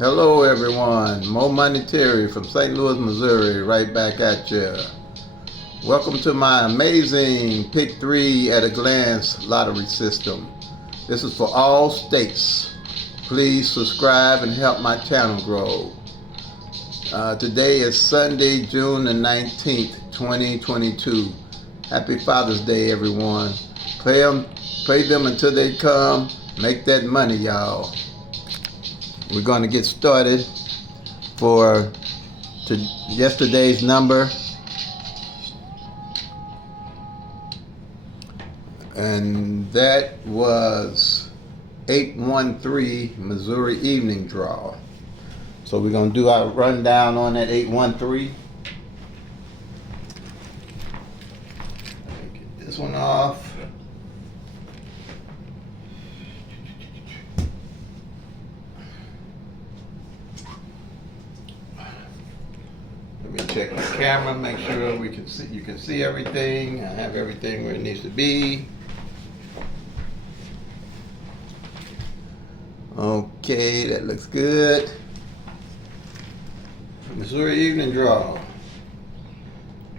Hello everyone, Mo Monetary from St. Louis, Missouri, right back at you. Welcome to my amazing PICK-3 at a glance lottery system. This is for all states. Please subscribe and help my channel grow. Today is Sunday, June the 19th, 2022. Happy Father's Day, everyone. Play them until they come. Make that money, y'all. We're going to get started for yesterday's number, and that was 813 Missouri evening draw. So we're going to do our rundown on that 813. Get this one off. Let me check my camera, make sure we can see. You can see everything. I have everything where it needs to be. Okay, that looks good. Missouri evening draw,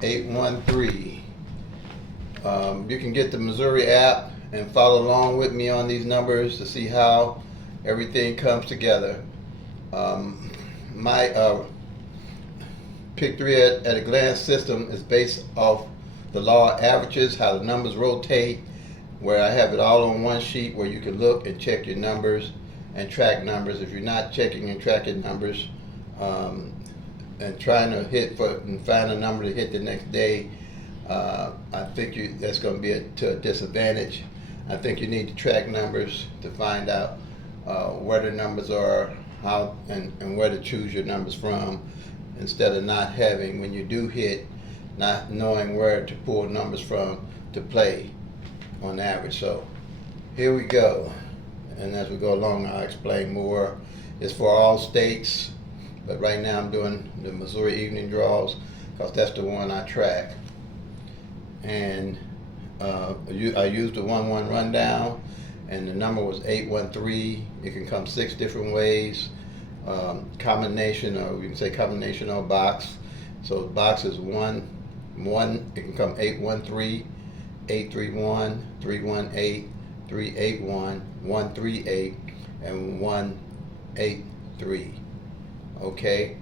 813. You can get the Missouri app and follow along with me on these numbers to see how everything comes together. My PICK-3 at a glance system is based off the law of averages, how the numbers rotate, where I have it all on one sheet where you can look and check your numbers and track numbers. If you're not checking and tracking numbers and trying to and find a number to hit the next day, I think that's going to be to a disadvantage. I think you need to track numbers to find out where the numbers are, how and where to choose your numbers from, instead of not having, when you do hit, not knowing where to pull numbers from to play on average. So here we go, and as we go along I'll explain more. It's for all states, but right now I'm doing the Missouri evening draws because that's the one I track. And I used the 1-1 rundown, and the number was 813. It can come 6 different ways. Combination, or you can say combination or box. So the box is 1. It can come 813, 831, 318, 381, 138, and 183. Okay,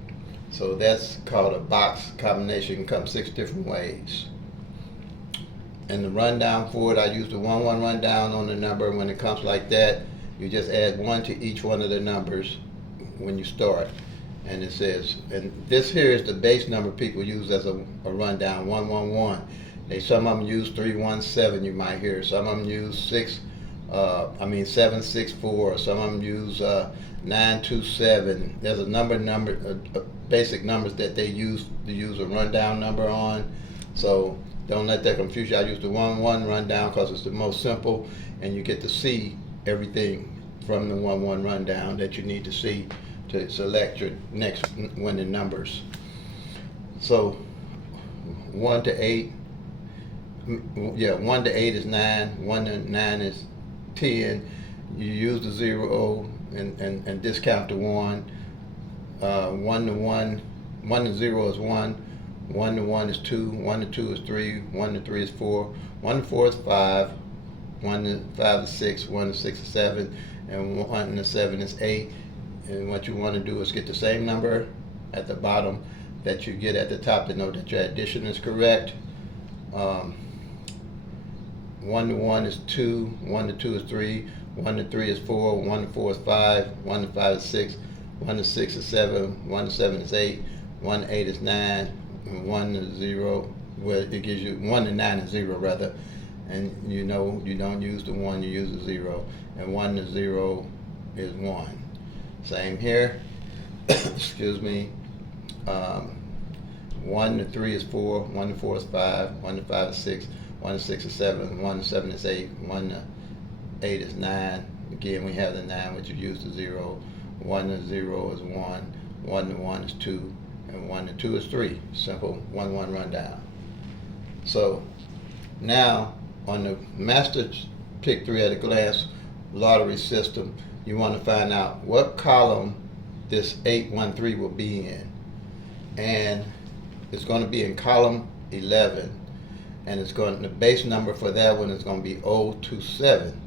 so that's called a box combination. It can come 6 different ways. And the rundown for it, I use the 1-1 rundown on the number. When it comes like that, you just add 1 to each one of the numbers when you start. And it says, and this here is the base number people use as a rundown, 111. Some of them use 317, you might hear. Some of them use 764. Some of them use 927. There's a number basic numbers that they use to use a rundown number on. So don't let that confuse you. I use the 1-1 rundown because it's the most simple, and you get to see everything from the 1-1 rundown that you need to see to select your next winning numbers. So 1 to 8, 1 to 8 is 9, 1 to 9 is 10. You use the 0 and discount the 1. 1 to 0 is 1. 1 to 1 is 2. 1 to 2 is 3. 1 to 3 is 4. 1 to 4 is 5. 1 to 5 is 6. 1 to 6 is 7. And 1 to 7 is 8. And what you want to do is get the same number at the bottom that you get at the top to know that your addition is correct. 1 to 1 is 2, 1 to 2 is 3, 1 to 3 is 4, 1 to 4 is 5, 1 to 5 is 6, 1 to 6 is 7, 1 to 7 is 8, 1 to 8 is 9, and 1 to 0, well, it gives you 1 to 9 is 0 rather, and you know you don't use the 1, you use the 0, and 1 to 0 is 1. Same here. Excuse me. 1 to 3 is 4, 1 to 4 is 5, 1 to 5 is 6, 1 to 6 is 7, 1 to 7 is 8, 1 to 8 is 9. Again, we have the 9, which you use the 0. 1 to 0 is 1, 1 to 1 is 2, and 1 to 2 is 3. Simple 1-1 rundown. So now on the master PICK-3 at a glance lottery system, you want to find out what column this 813 will be in. And it's going to be in column 11. And the base number for that one is going to be 027.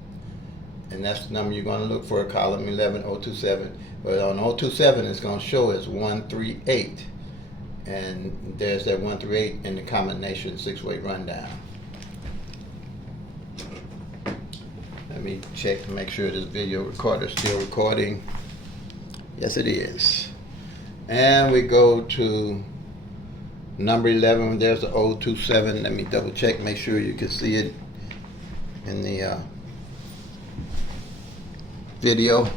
And that's the number you're going to look for, column 11, 027. But on 027, it's going to show as 138. And there's that 138 in the combination 6-way rundown. Let me check to make sure this video recorder is still recording. Yes, it is. And we go to number 11. There's the 027. Let me double check, make sure you can see it in the video.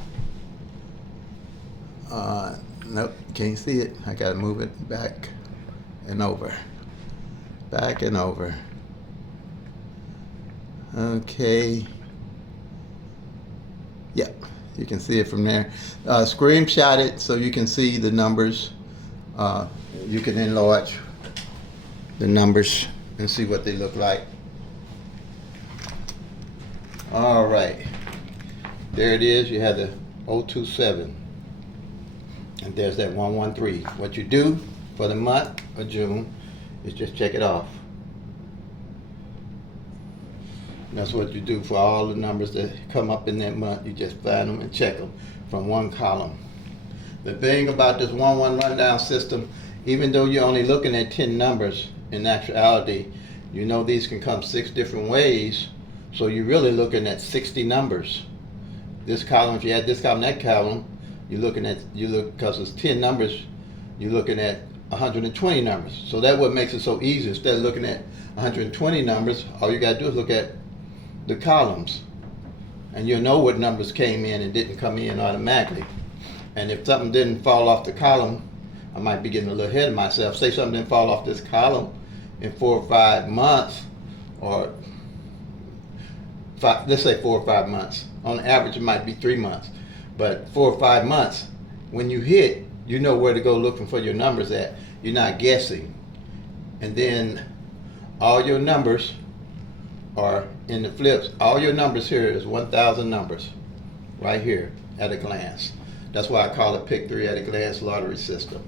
Nope, can't see it. I gotta move it back and over. Back and over. Okay. Yep, you can see it from there. Screenshot it so you can see the numbers. You can enlarge the numbers and see what they look like. All right, there it is. You have the 027, and there's that 113. What you do for the month of June is just check it off. That's what you do for all the numbers that come up in that month. You just find them and check them from one column. The thing about this 1-1 rundown system, even though you're only looking at 10 numbers, in actuality, you know these can come 6 different ways. So you're really looking at 60 numbers. This column, if you add this column, that column, because it's 10 numbers, you're looking at 120 numbers. So that's what makes it so easy. Instead of looking at 120 numbers, all you gotta do is look at the columns, and you'll know what numbers came in and didn't come in automatically. And if something didn't fall off the column, I might be getting a little ahead of myself. Say something didn't fall off this column in 4 or 5 months, or let's say 4 or 5 months. On average, it might be 3 months, but 4 or 5 months, when you hit, you know where to go looking for your numbers at. You're not guessing. And then all your numbers are in the flips. All your numbers here is 1,000 numbers right here at a glance. That's why I call it PICK-3 at a glance lottery system.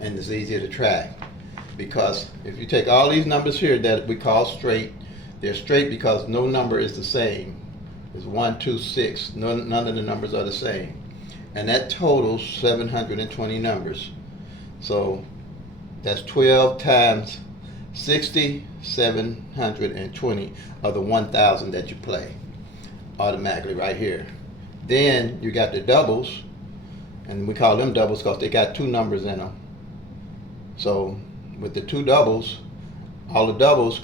And it's easier to track, because if you take all these numbers here that we call straight, they're straight because no number is the same. It's 1, 2, 6. None of the numbers are the same. And that totals 720 numbers. So that's 12 times 60, 720 of the 1,000 that you play automatically right here. Then you got the doubles, and we call them doubles because they got 2 numbers in them. So with the 2 doubles, all the doubles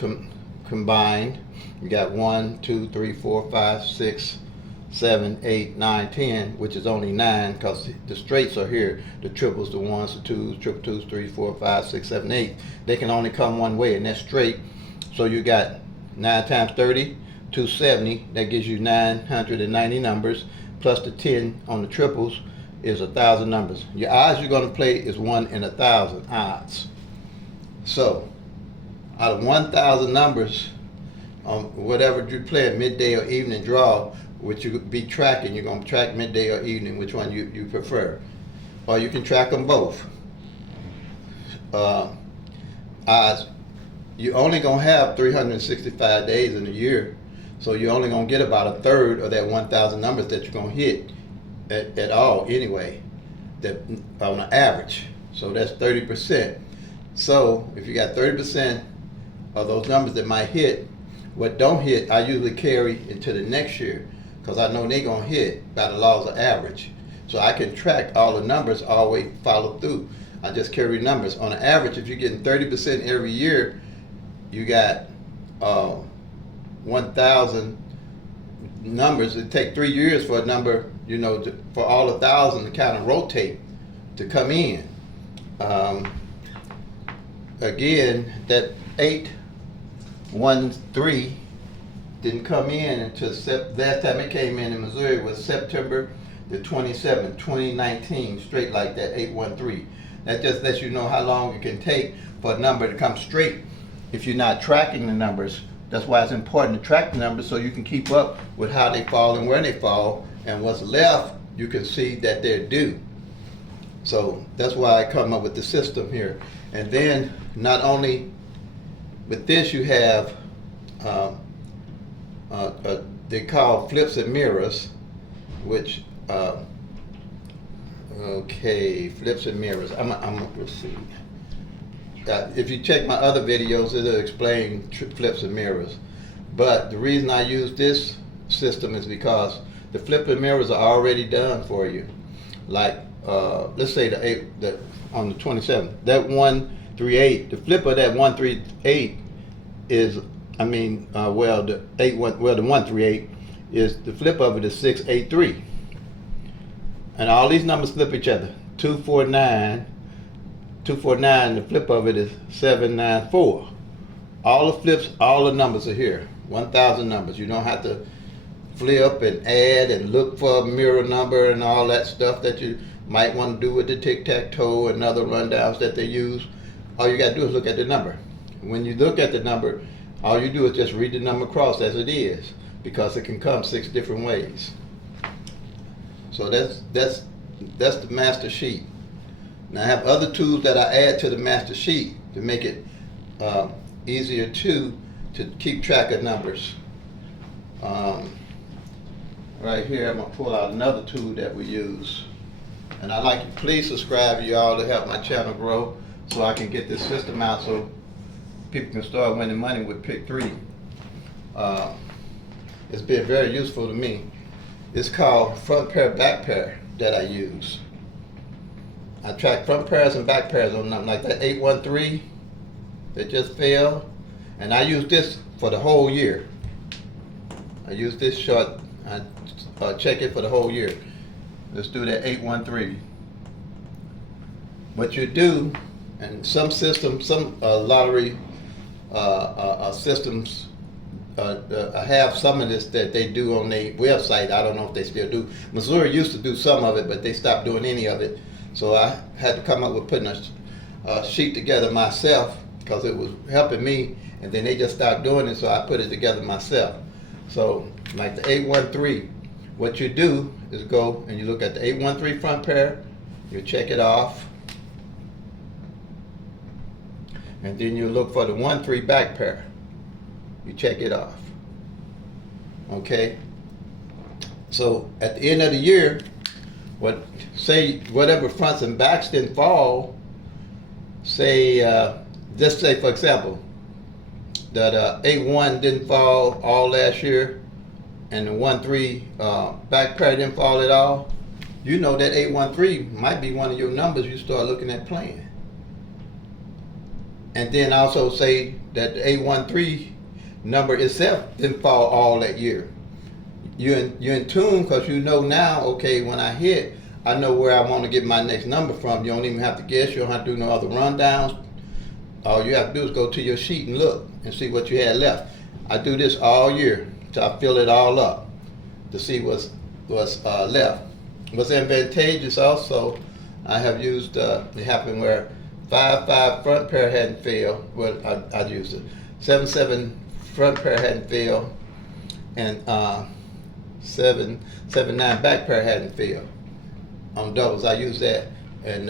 combined, you got 1, 2, 3, 4, 5, 6, 7, 8, 9, 10, which is only 9 because the straights are here. The triples, the 1s, the 2s, triple 2s, 3, 4, 5, 6, 7, 8. They can only come one way, and that's straight. So you got 9 times 30, 270. That gives you 990 numbers, plus the 10 on the triples is 1,000 numbers. Your odds you're going to play is 1 in 1,000 odds. So out of 1,000 numbers, whatever you play, a midday or evening draw, which you could be tracking, you're going to track midday or evening, which one you prefer. Or you can track them both. Odds, you're only going to have 365 days in a year, so you're only going to get about a third of that 1,000 numbers that you're going to hit at all anyway, that on an average. So that's 30%. So if you got 30% of those numbers that might hit, what don't hit, I usually carry into the next year, because I know they're going to hit by the laws of average. So I can track all the numbers all the way, follow through. I just carry numbers. On an average, if you're getting 30% every year, you got 1,000 numbers. It take 3 years for a number, for all 1,000 to kind of rotate to come in. Again, that 813 didn't come in until last time it came in Missouri was September the 27th, 2019, straight like that, 813. That just lets you know how long it can take for a number to come straight if you're not tracking the numbers. That's why it's important to track the numbers so you can keep up with how they fall and where they fall, and what's left you can see that they're due. So that's why I come up with the system here. And then not only with this, you have they call flips and mirrors, which okay, flips and mirrors. Let's see. If you check my other videos, it'll explain flips and mirrors. But the reason I use this system is because the flip and mirrors are already done for you. Like let's say on the 27th, that 138, the flip of that 138 is, the 138 is, the flip of it is 683. And all these numbers flip each other. 249, the flip of it is 794. All the flips, all the numbers are here. 1,000 numbers. You don't have to flip and add and look for a mirror number and all that stuff that you might want to do with the tic-tac-toe and other rundowns that they use. All you got to do is look at the number. When you look at the number, all you do is just read the number across as it is, because it can come 6 different ways. So that's the master sheet. Now I have other tools that I add to the master sheet to make it easier to keep track of numbers. Right here, I'm gonna pull out another tool that we use. And I'd like you, please subscribe, y'all, to help my channel grow so I can get this system out so people can start winning money with PICK-3. It's been very useful to me. It's called front pair, back pair that I use. I track front pairs and back pairs on them, like that 813 that just fell. And I use this for the whole year. I use this short, I check it for the whole year. Let's do that 813. What you do, and some systems, some lottery systems have some of this that they do on their website. I don't know if they still do. Missouri used to do some of it, but they stopped doing any of it. So I had to come up with putting a sheet together myself because it was helping me, and then they just stopped doing it, so I put it together myself. So like the 813, what you do is go and you look at the 813 front pair, you check it off, and then you look for the 13 back pair. You check it off. Okay? So at the end of the year, say whatever fronts and backs didn't fall, say, just say for example, that 8-1 didn't fall all last year, and the 1-3 back pair didn't fall at all, you know that 813 might be one of your numbers you start looking at playing. And then also say that the 813 number itself didn't fall all that year. You're in tune because you know now, okay, when I hit, I know where I want to get my next number from. You don't even have to guess. You don't have to do no other rundowns. All you have to do is go to your sheet and look and see what you had left. I do this all year till I fill it all up to see what's left. What's advantageous also, I have used, it happened where 5-5 front pair hadn't failed. Well, I used it. 7-7 front pair hadn't failed, and 7-9 back pair hadn't failed. On doubles, I used that, and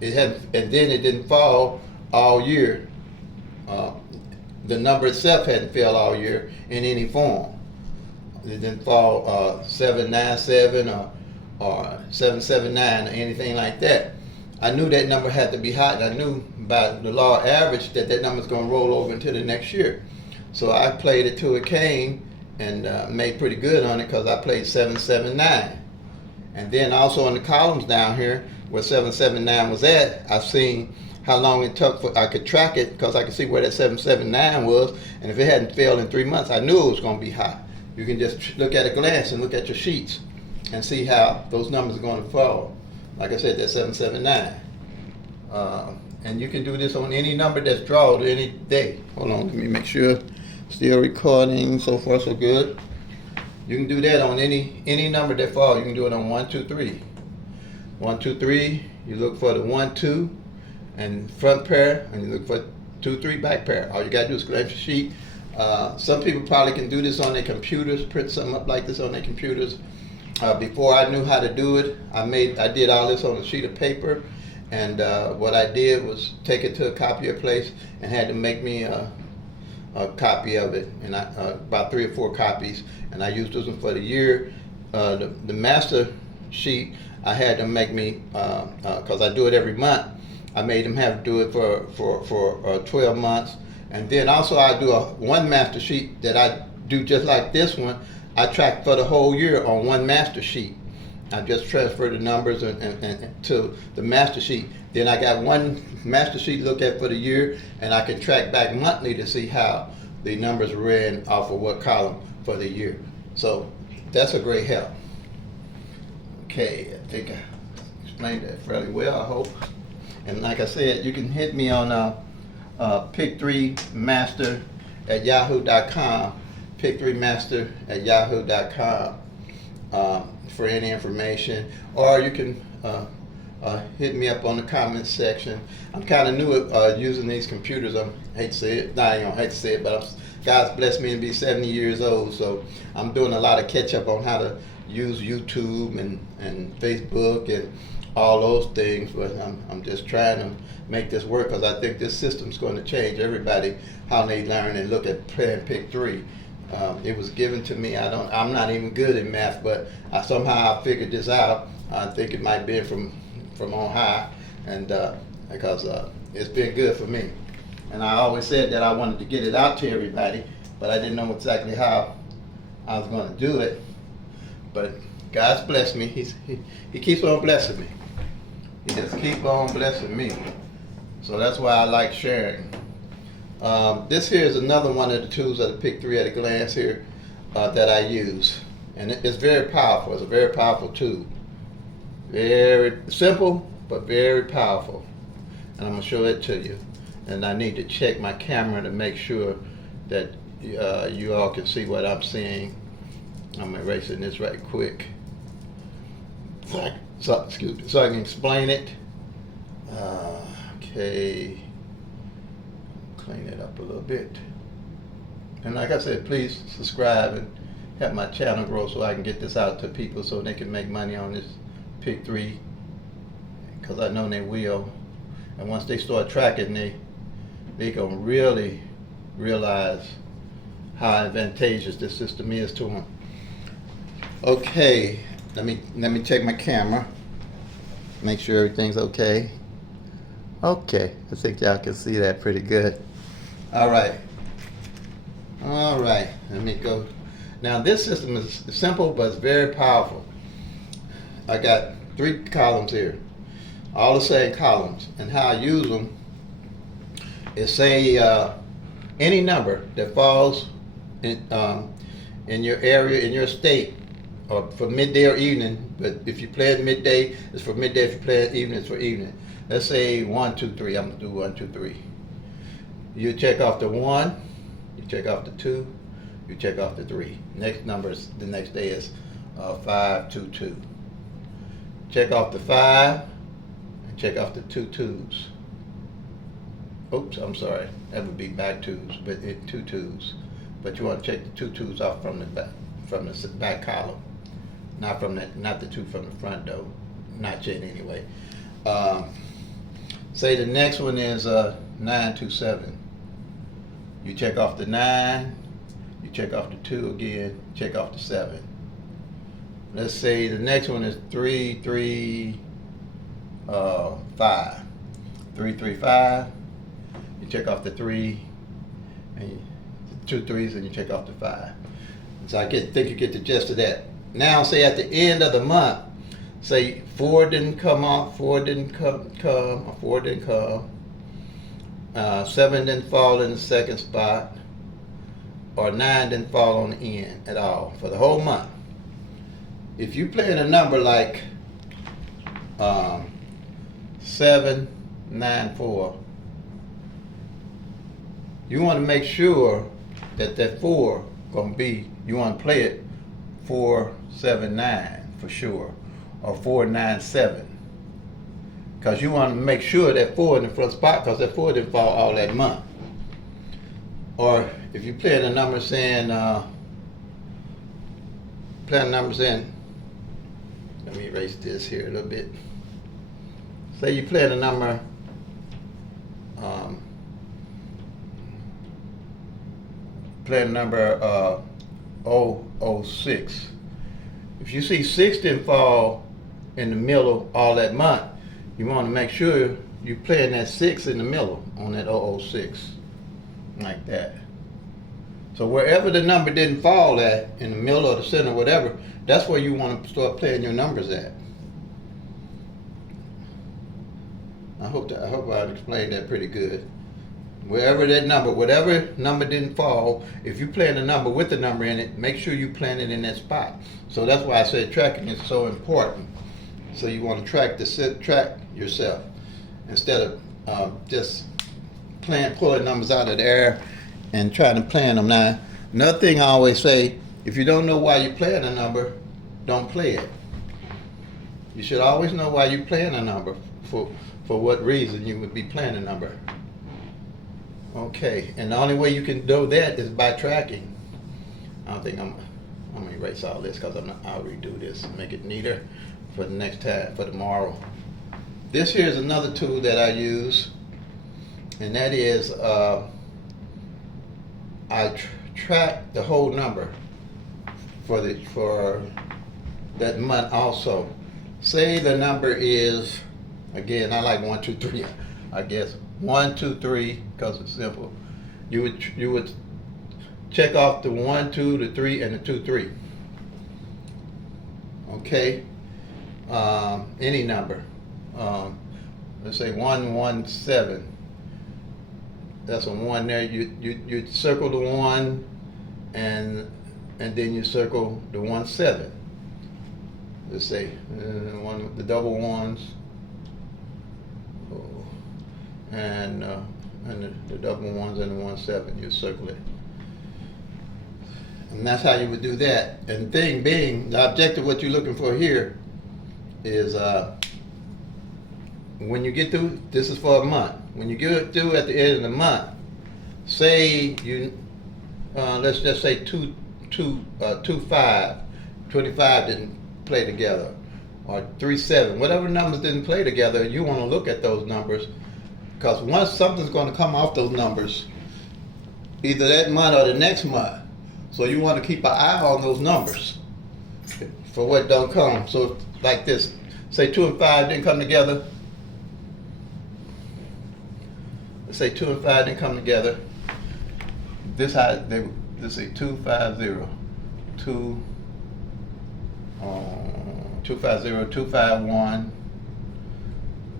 it hadn't, and then it didn't fall all year. The number itself hadn't failed all year in any form. It didn't fall 797 or 779 or anything like that. I knew that number had to be high, and I knew by the law of average that number is going to roll over into the next year. So I played it till it came and made pretty good on it because I played 779. And then also in the columns down here where 779 was at, I've seen how long it took for I could track it because I could see where that 779 was, and if it hadn't failed in 3 months, I knew it was going to be high. You can just look at a glance and look at your sheets and see how those numbers are going to fall. Like I said, that's 779. And you can do this on any number that's drawn any day. Hold on, let me make sure. Still recording, so far so good. You can do that on any number that falls. You can do it on 1, 2, 3. 1, 2, 3, you look for the 1, 2, and front pair, and you look for 2, 3 back pair. All you gotta do is glance your sheet. Some people probably can do this on their computers, print something up like this on their computers. before I knew how to do it, I did all this on a sheet of paper, and what I did was take it to a copier place and had to make me a copy of it, and about 3 or 4 copies, and I used this one for the year. The master sheet, I had to make me, because I do it every month, I made them have to do it for 12 months. And then also I do one master sheet that I do just like this one. I track for the whole year on one master sheet. I just transfer the numbers and to the master sheet. Then I got one master sheet to look at for the year, and I can track back monthly to see how the numbers ran off of what column for the year. So that's a great help. Okay, I think I explained that fairly well, I hope. And like I said, you can hit me on PICK-3 Master at yahoo.com, PICK-3 Master at yahoo.com for any information, or you can hit me up on the comments section. I'm kind of new at using these computers. I hate to say it, I don't hate to say it, but God's blessed me to be 70 years old, so I'm doing a lot of catch up on how to use YouTube and Facebook and all those things, but I'm just trying to make this work, because I think this system's going to change everybody how they learn and look at playing PICK-3. It was given to me. I'm not even good at math, but somehow I figured this out. I think it might be from on high, and because it's been good for me. And I always said that I wanted to get it out to everybody, but I didn't know exactly how I was going to do it. But God's blessed me. He keeps on blessing me. He just keeps on blessing me. So that's why I like sharing. This here is another one of the tools of the PICK-3 at a glance here that I use. And it's very powerful. It's a very powerful tool. Very simple, but very powerful. And I'm going to show it to you. And I need to check my camera to make sure that you all can see what I'm seeing. I'm erasing this right quick. Excuse me, so I can explain it. Okay. Clean it up a little bit. And like I said, please subscribe and help my channel grow so I can get this out to people so they can make money on this PICK-3, because I know they will. And once they start tracking, they gonna really realize how advantageous this system is to them. Okay, let me check my camera, make sure everything's okay. Okay, I think y'all can see that pretty good. All right, let me go. Now this system is simple, but it's very powerful. I got 3 columns here, all the same columns, and how I use them is say any number that falls in your area, in your state, or for midday or evening. But if you play it midday, it's for midday. If you play it evening, it's for evening. Let's say 1, 2, 3. I'm gonna do 1, 2, 3. You check off the 1, you check off the 2, you check off the 3. Next numbers the next day is 5, 2, 2. Check off the 5 and check off the 2 2s. Oops, I'm sorry. That would be back 2s, but 2 2s. But you want to check the 2 2s off from the back column, not the 2 from the front though. Not yet anyway. Say the next one is 9, 2, 7. You check off the 9, you check off the 2 again, check off the 7. Let's say the next one is 3, 3, 5. 3, 3, 5. You check off the 3, and 2 3s, and you check off the 5. So I think you get the gist of that. Now, say at the end of the month, say 4 didn't come off, 4 didn't come, or 4 didn't come. 7 didn't fall in the second spot, or 9 didn't fall on the end at all for the whole month. If you play in a number like 7, 9, 4, you want to make sure that 4 gonna be, you want to play it 4, 7, 9 for sure, or 4, 9, 7. Because you want to make sure that 4 in the front spot, because that 4 didn't fall all that month. Or if you play a number saying, Let me erase this here a little bit. Say you play the number 006. If you see 6 didn't fall in the middle all that month, you want to make sure you're playing that 6 in the middle on that 006, like that. So wherever the number didn't fall at, in the middle or the center, whatever, that's where you want to start playing your numbers at. I hope I explained that pretty good. Wherever that number, whatever number didn't fall, if you playing a number with the number in it, make sure you plant it in that spot. So that's why I said tracking is so important. So you want to track yourself instead of just pulling numbers out of the air and trying to plan them. Now, another thing I always say, if you don't know why you're playing a number, don't play it. You should always know why you're playing a number, for what reason you would be playing a number. Okay, and the only way you can do that is by tracking. I don't think I'm gonna erase all this because I'll redo this and make it neater for the next time, for tomorrow. This here is another tool that I use, and that is I track the whole number for that month also. Say the number is, again, I like 1, 2, 3. I guess 1, 2, 3 because it's simple. You would check off the 1, 2, the 3, and the 2, 3. Okay. Any number. Let's say 117. That's a 1 there. You circle the 1, and then you circle the 17. Let's say the double ones. And the double ones and the 17, you circle it. And that's how you would do that. And the thing being, the objective, what you're looking for here is when you get through, this is for a month. When you get through at the end of the month, say you, let's just say 25 didn't play together, or 37, whatever numbers didn't play together, you want to look at those numbers. Because once something's going to come off those numbers, either that month or the next month. So you want to keep an eye on those numbers for what don't come. So like this, say 2 and 5 didn't come together. Let's say 2 and 5 didn't come together. This how they, let's say 250, 250, 251,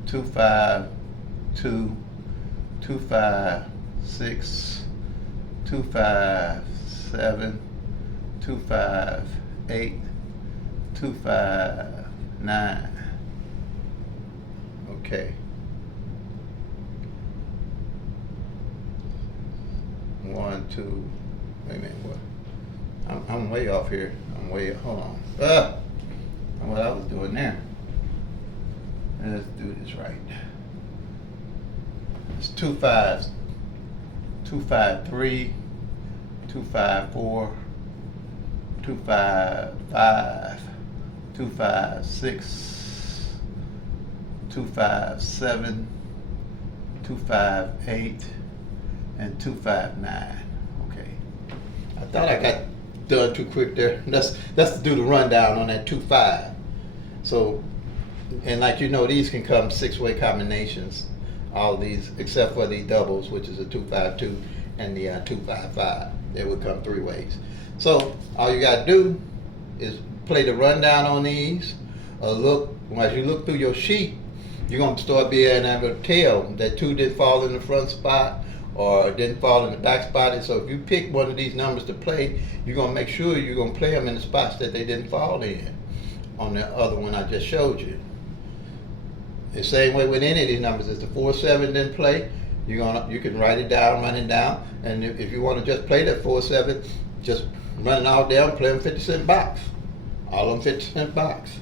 252, 256, 257, 258, 259. Okay. 1, 2. Wait a minute. What? I'm way off here. Hold on. What I was doing there. Let's do this right. It's 2 5s, 253, 254, 255, 256, 257, 258, and 259. Okay. I thought I got done too quick there. That's to do the rundown on that 2-5. So, and like you know, these can come 6-way combinations. All these, except for the doubles, which is a 2-5-2 and the 2-5-5. They would come 3 ways. So all you got to do is play the rundown on these. Look, as you look through your sheet, you're going to start being able to tell that 2 didn't fall in the front spot or didn't fall in the back spot. And so if you pick one of these numbers to play, you're going to make sure you're going to play them in the spots that they didn't fall in on the other one I just showed you. The same way with any of these numbers. If the 4-7 didn't play, you can write it down, run it down, and if you want to just play that 4-7, just run it all down, play them 50-cent box. All of them 50-cent box.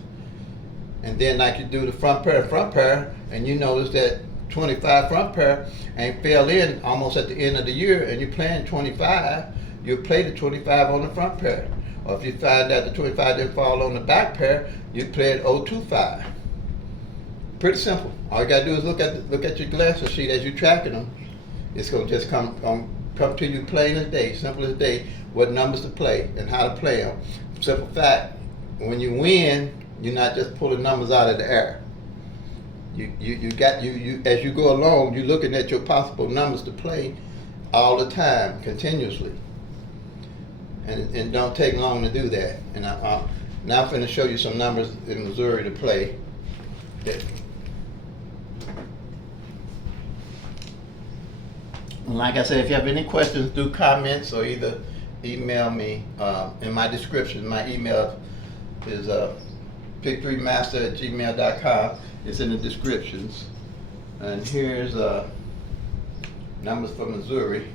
And then like you do the front pair, and you notice that 25 front pair ain't fell in almost at the end of the year, and you're playing 25, you play the 25 on the front pair. Or if you find that the 25 didn't fall on the back pair, you play it 025. Pretty simple. All you gotta do is look at your glasses sheet as you're tracking them. It's gonna just come to you plain as day, simple as day, what numbers to play and how to play them. Simple fact, when you win, you're not just pulling numbers out of the air. You as you go along, you're looking at your possible numbers to play all the time, continuously. And it don't take long to do that. And now I'm going to show you some numbers in Missouri to play. Like I said, if you have any questions, do comments or either email me. In my description, my email is PICK3master@gmail.com. It's in the descriptions. And here's numbers for Missouri.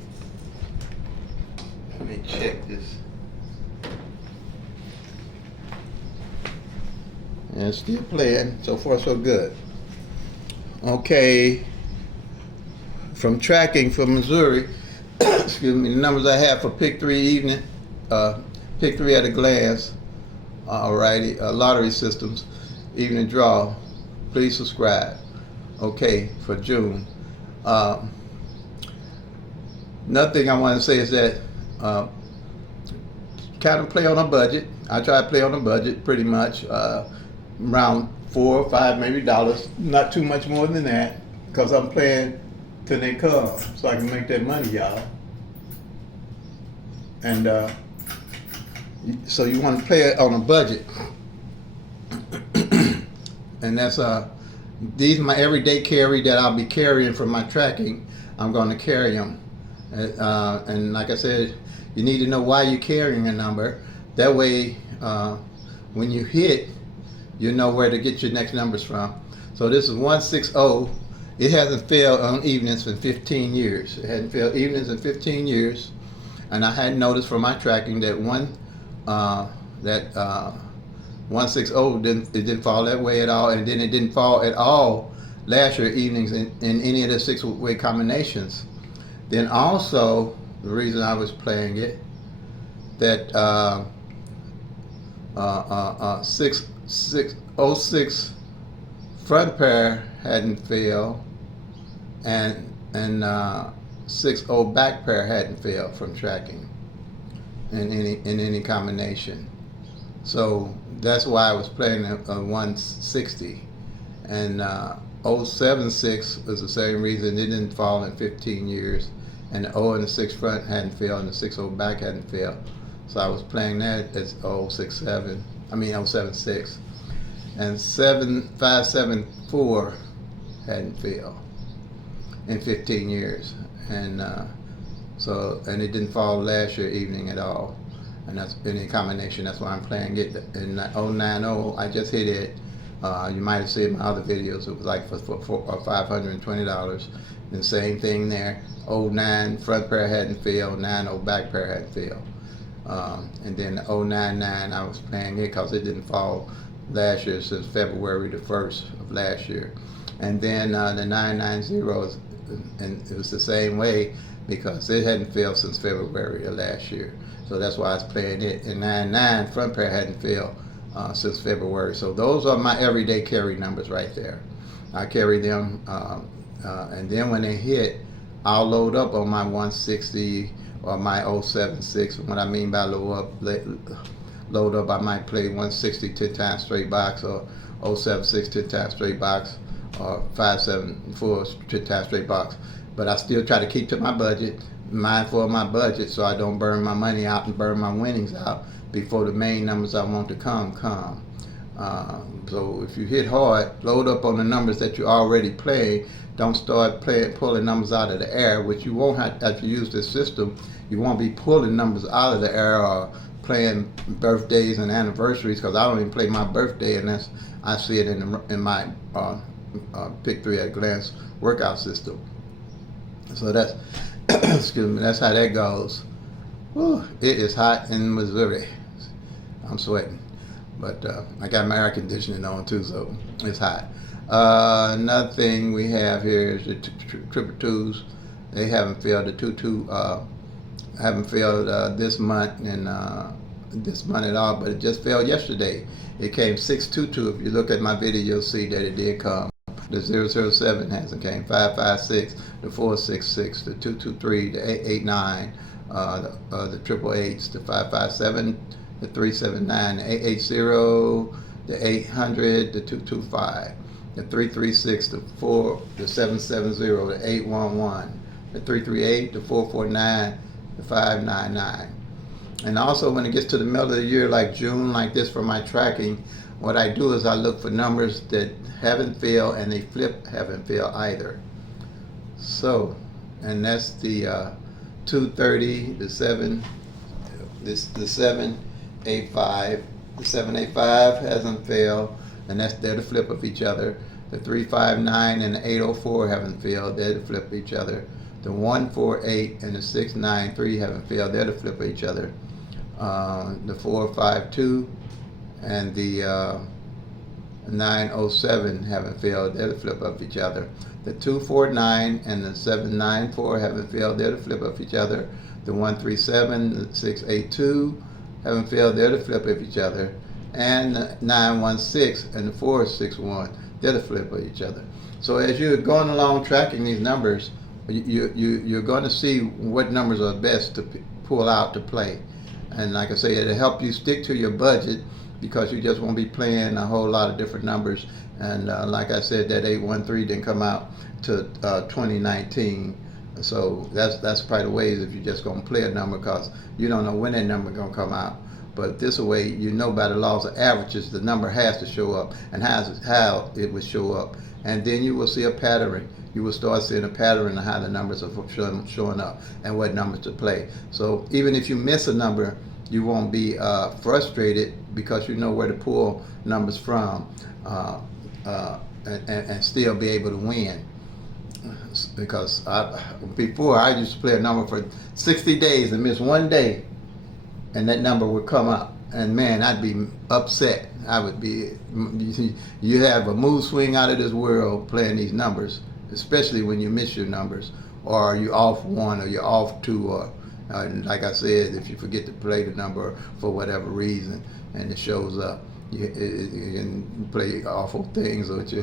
Let me check this. And still playing. So far, so good. Okay. From tracking for Missouri, excuse me, the numbers I have for PICK-3 evening, PICK-3 at a glance, alrighty, lottery systems, evening draw. Please subscribe. Okay, for June. Another thing I want to say is that kind of play on a budget. I try to play on a budget pretty much, around $4 or $5 maybe dollars, not too much more than that, because I'm playing till they come, so I can make that money, y'all. And so you want to play it on a budget, and that's these are my everyday carry that I'll be carrying from my tracking. I'm going to carry them, and like I said, you need to know why you're carrying a number. That way, when you hit, you know where to get your next numbers from. So this is 160. It hasn't failed on evenings for 15 years. It hadn't failed evenings in 15 years, and I had noticed from my tracking that 160 didn't fall that way at all, and then it didn't fall at all last year evenings in any of the 6-way combinations. Then also the reason I was playing it, that 606 front pair hadn't failed, and 60 back pair hadn't failed from tracking in any combination. So that's why I was playing a 160, and 076 is the same reason it didn't fall in 15 years, and the 0 and the 6 front hadn't failed, and the 60 back hadn't failed. So I was playing that as 076, and 7574 hadn't failed in 15 years, and and it didn't fall last year evening at all, and that's any combination. That's why I'm playing it. In 090, I just hit it. You might have seen my other videos. It was like for $520. And same thing there. 09 front pair hadn't failed. 90 back pair hadn't failed. And then the 099, I was playing it because it didn't fall last year since February the 1st of last year. And then the 990, and it was the same way because it hadn't failed since February of last year. So that's why I was playing it. And 99 front pair hadn't failed since February. So those are my everyday carry numbers right there. I carry them, and then when they hit, I'll load up on my 160 or my 076. What I mean by load up, I might play 160 10 times straight box, or 076 10 times straight box, or 574 10 times straight box. But I still try to keep to my budget, mindful of my budget, so I don't burn my money out and burn my winnings out before the main numbers I want to come. So if you hit hard, load up on the numbers that you already play. Don't start pulling numbers out of the air, which you won't have if you use this system. You won't be pulling numbers out of the air or playing birthdays and anniversaries, because I don't even play my birthday unless I see it in my PICK-3 at a glance workout system. So that's excuse me, that's how that goes. Whew, it is hot in Missouri. I'm sweating, but I got my air conditioning on too, so it's hot. Another thing we have here is the triple twos. They haven't failed. The 2-2 haven't failed this month, and this month at all, but it just fell yesterday. It came 622. If you look at my video, you'll see that it did come. The 007 hasn't came. 556, the 466, the 223, the 889, the 888s, the 557, the 379, the 880, the 800, the 225, the 336, the 770, the 811, the 338, the 449, the 599. And also when it gets to the middle of the year, like June, like this for my tracking, what I do is I look for numbers that haven't failed and they haven't failed either. So, and that's the 230, the 785. The 785 hasn't failed, and they're the flip of each other. The 359 and the 804 haven't failed, they're the flip of each other. The 148 and the 693 haven't failed, they're the flip of each other. The 452 and the 907 haven't failed, they're the flip of each other. The 249 and the 794 haven't failed, they're the flip of each other. The 137, the 682 haven't failed, they're the flip of each other. And the 916 and the 461, they're the flip of each other. So as you're going along tracking these numbers, you're going to see what numbers are best to pull out to play. And like I say, it'll help you stick to your budget because you just won't be playing a whole lot of different numbers. And like I said, that 813 didn't come out to 2019. So that's probably the ways if you're just going to play a number because you don't know when that number is going to come out. But this way, you know by the laws of averages, the number has to show up and how it will show up. And then you will see a pattern. You will start seeing a pattern of how the numbers are showing up and what numbers to play. So even if you miss a number, you won't be frustrated because you know where to pull numbers from and still be able to win. Because before I used to play a number for 60 days and miss one day, and that number would come up, and man, I'd be upset. I would be. You have a mood swing out of this world playing these numbers, especially when you miss your numbers, or you're off one, or you're off two, or like I said, if you forget to play the number for whatever reason, and it shows up. You can play awful things with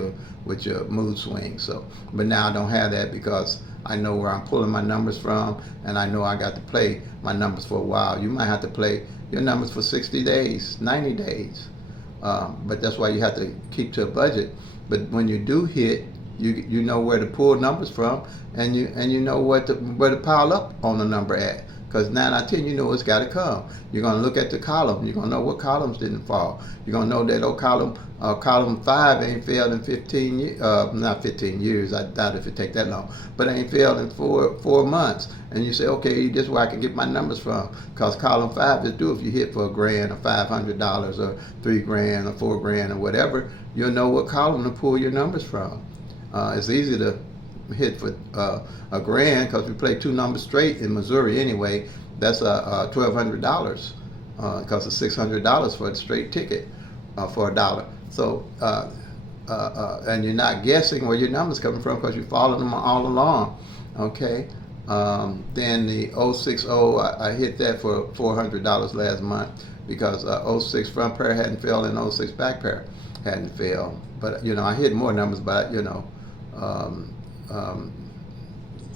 your mood swings. So, but now I don't have that because I know where I'm pulling my numbers from, and I know I got to play my numbers for a while. You might have to play your numbers for 60 days, 90 days, but that's why you have to keep to a budget. But when you do hit, you know where to pull numbers from, and you know where to pile up on the number at. Because 9 out of 10, you know it's got to come. You're going to look at the column. You're going to know what columns didn't fall. You're going to know that column 5 ain't failed in 15 years. Not 15 years. I doubt if it take that long. But it ain't failed in 4 months. And you say, okay, this is where I can get my numbers from. Because column 5 is due if you hit for $1,000 or $500 or $3,000 or $4,000 or whatever. You'll know what column to pull your numbers from. It's easy to hit for $1,000 because we play 2 numbers straight in Missouri anyway. That's $1,200 because it's $600 for the straight ticket for $1. So and you're not guessing where your numbers coming from because you're following them all along. Okay. Then the 060, I hit that for $400 last month because 06 front pair hadn't failed and 06 back pair hadn't failed. But you know, I hit more numbers, but you know.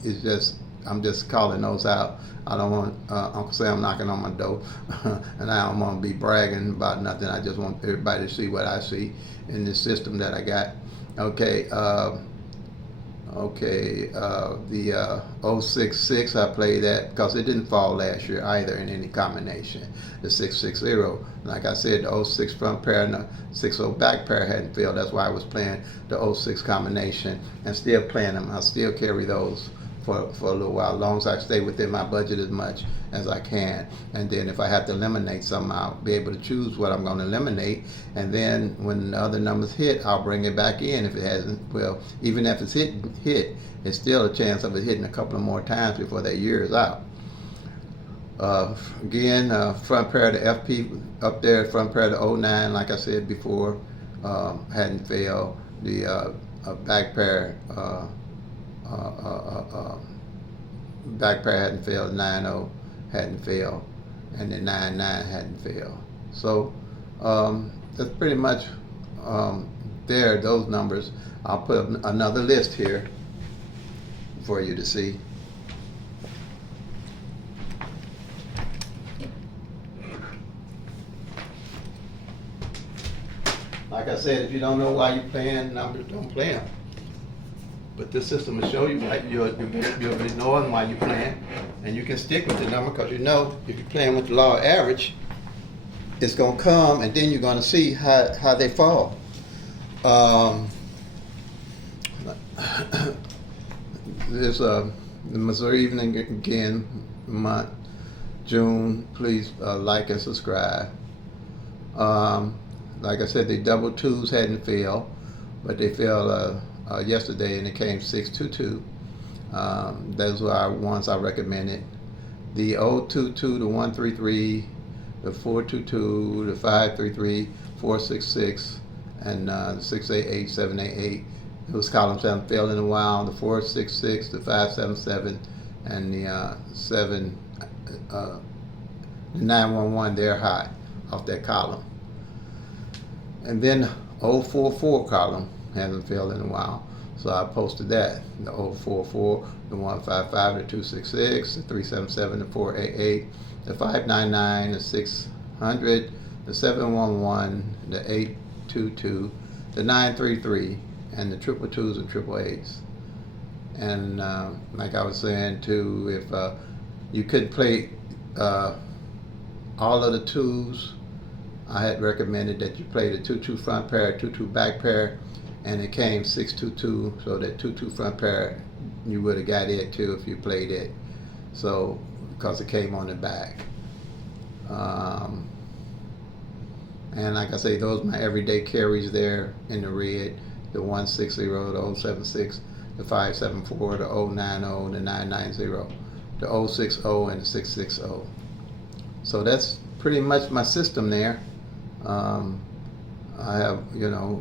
It's just I'm just calling those out. I don't want Uncle Sam knocking on my door, and I don't want to be bragging about nothing. I just want everybody to see what I see in the system that I got. Okay, the 066 I played that because it didn't fall last year either in any combination. The 660, like I said, the 06 front pair and the 60 back pair hadn't failed. That's why I was playing the 06 combination and still playing them. I still carry those for a little while, as long as I stay within my budget as much as I can. And then if I have to eliminate something, I'll be able to choose what I'm going to eliminate. And then when the other numbers hit, I'll bring it back in. If it hasn't, well, even if it's hit, it's still a chance of it hitting a couple of more times before that year is out. Again, front pair of the FP up there, front pair of the 09, like I said before, hadn't failed. The back pair hadn't failed. 90 hadn't failed. and the 99 hadn't failed. So that's pretty much there, those numbers. I'll put up another list here for you to see. Like I said, if you don't know why you're playing numbers, don't play them. But this system will show you why you'll be knowing why you're playing, and you can stick with the number, because you know if you're playing with the law of average, it's going to come, and then you're going to see how they fall. There's the Missouri Evening again, month, June. Please like and subscribe. Like I said, the double twos hadn't failed, but they failed yesterday, and it came 622. Those are ones I recommended. The 022, the 133, the 422, the 533, 466, and the 688, 788. Those columns haven't failed in a while. The 466, the 577, and the 911, they're high off that column. And then 044 column hasn't failed in a while, so I posted that. The 044, the 155, the 266, the 377, the 488, the 599, the 600, the 711, the 822, the 933, and the 222s and 888s. And like I was saying too, if you couldn't play all of the twos, I had recommended that you play the 2-2 front pair, 2-2 back pair, and it came 622, so that 2-2 front pair, you would have got it too if you played it. So, because it came on the back. And like I say, those are my everyday carries there in the red. The 160, the 076, the 574, the 090, the 990, the 060, and the 660. So that's pretty much my system there. I have,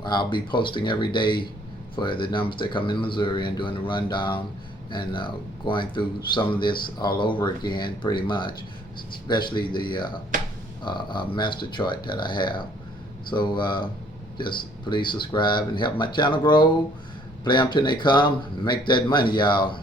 I'll be posting every day for the numbers that come in Missouri and doing the rundown and going through some of this all over again, pretty much, especially the master chart that I have. So just please subscribe and help my channel grow. Play them till they come. Make that money, y'all.